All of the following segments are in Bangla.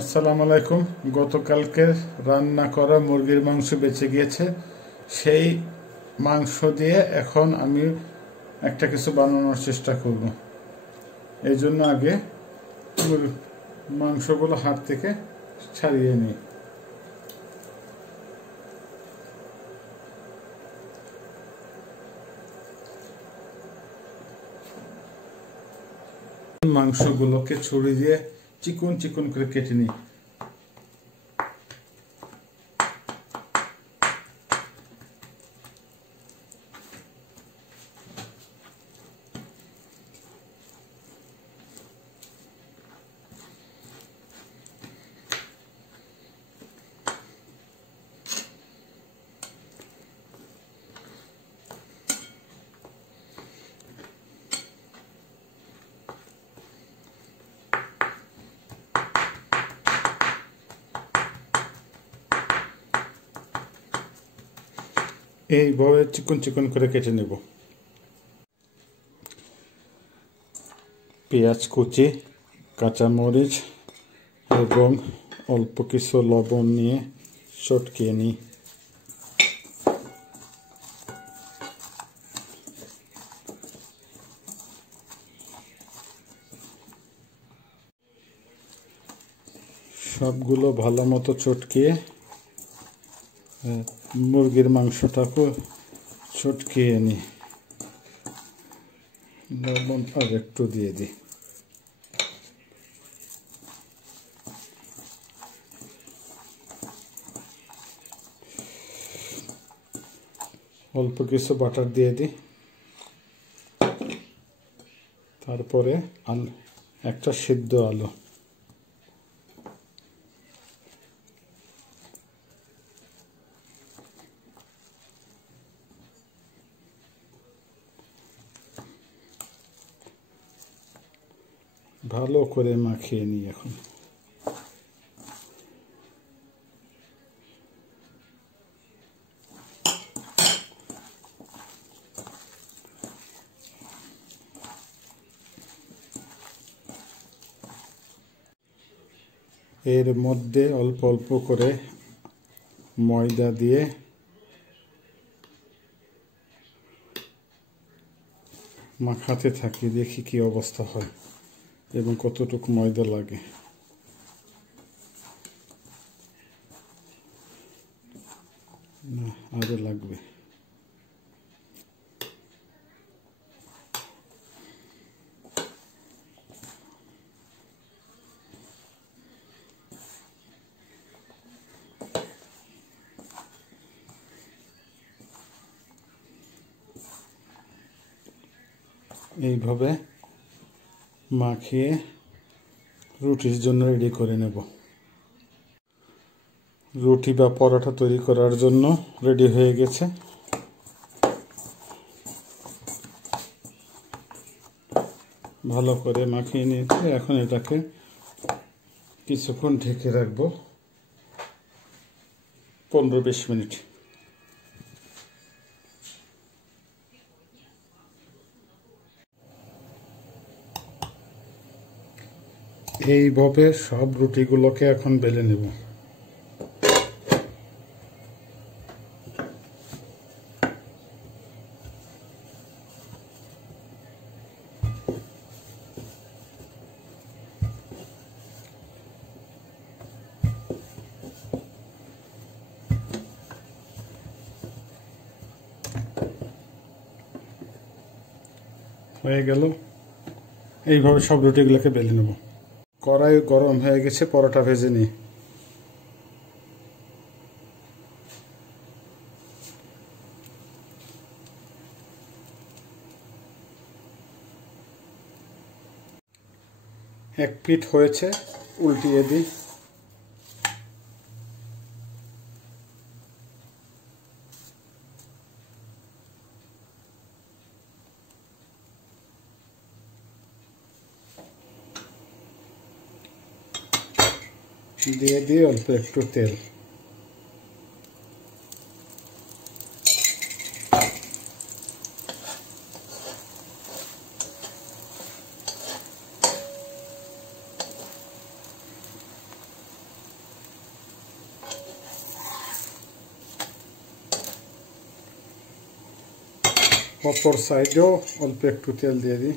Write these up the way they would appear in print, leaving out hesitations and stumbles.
আসসালামু আলাইকুম। গতকালকে রান্না করা মুরগির মাংস বেঁচে গিয়েছে। সেই মাংস দিয়ে এখন আমি একটা কিছু বানানোর চেষ্টা করব। এই জন্য আগে মাংসগুলো হাড় থেকে ছাড়িয়ে নিই। মাংসগুলোকে ছুরি দিয়ে চিকন চিকন করে কেটে নিই। এইভাবে চিকন চিকন করে কেটে নেব। পেঁয়াজ কুচি, কাঁচামরিচ এবং অল্প কিছু লবণ নিয়ে চটকিয়ে নিই। সবগুলো ভালো মতো চটকিয়ে মুরগির মাংসটাকে চটকিয়ে নিই। লবণ আর একটু দিয়ে দিই। অল্প কিছু বাটার দিয়ে দিই। তারপরে একটা সিদ্ধ আলু, ভালো করে মাখিয়ে নিই। এখন এর মধ্যে অল্প অল্প করে ময়দা দিয়ে মাখাতে থাকি, দেখি কি অবস্থা হয় এবং কতটুকু ময়দা লাগে। না, আরো লাগবে। এইভাবে মাখিয়ে রুটির জন্য রেডি করে নেব। রুটি বা পরোটা তৈরি করার জন্য রেডি হয়ে গেছে। ভালো করে মাখিয়ে নিয়েছি। এখন এটাকে কিছুক্ষণ ঢেকে রাখবো, 15-20 মিনিট। এইভাবে সব রুটিগুলোকে এখন বেলে নেব। হয়ে গেল। এইভাবে সব রুটিগুলোকে বেলে নেব। কড়াই গরম হয়ে গেছে, পরোটা ভেজে নিই। এক পিঠ হয়েছে, উল্টিয়ে দিই। দিয়ে দিয়ে অল্প একটু তেল। অপর সাইডেও অল্প একটু তেল দিয়ে দিই।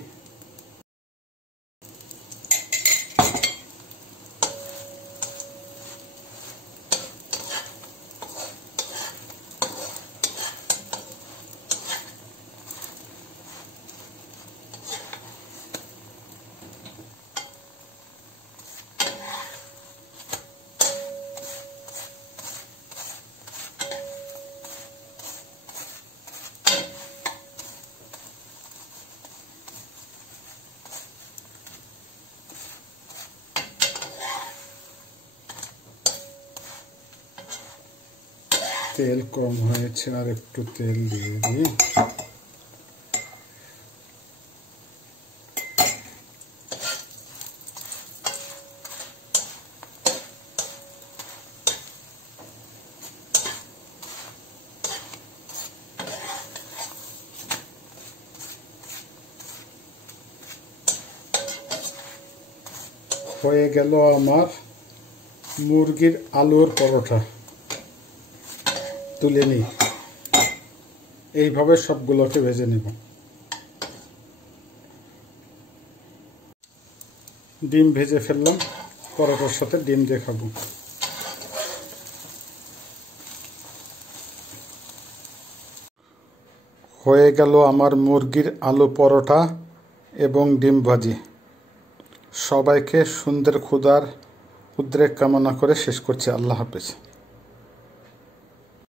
তেল কম হয়েছে, আর একটু তেল দিয়ে দিই। হয়ে গেল আমার মুরগির আলুর পরোটা। তুলে নিই, এইভাবে সবগুলোকে ভেজে নেব। ডিম ভেজে ফেললাম, পরোটার সাথে ডিম দিয়ে খাবো। হয়ে গেল আমার মুরগির আলু পরোটা এবং ডিম ভাজি। সবাইকে সুন্দর ক্ষুধার উদ্রেক কামনা করে শেষ করছি। আল্লাহ হাফেজ।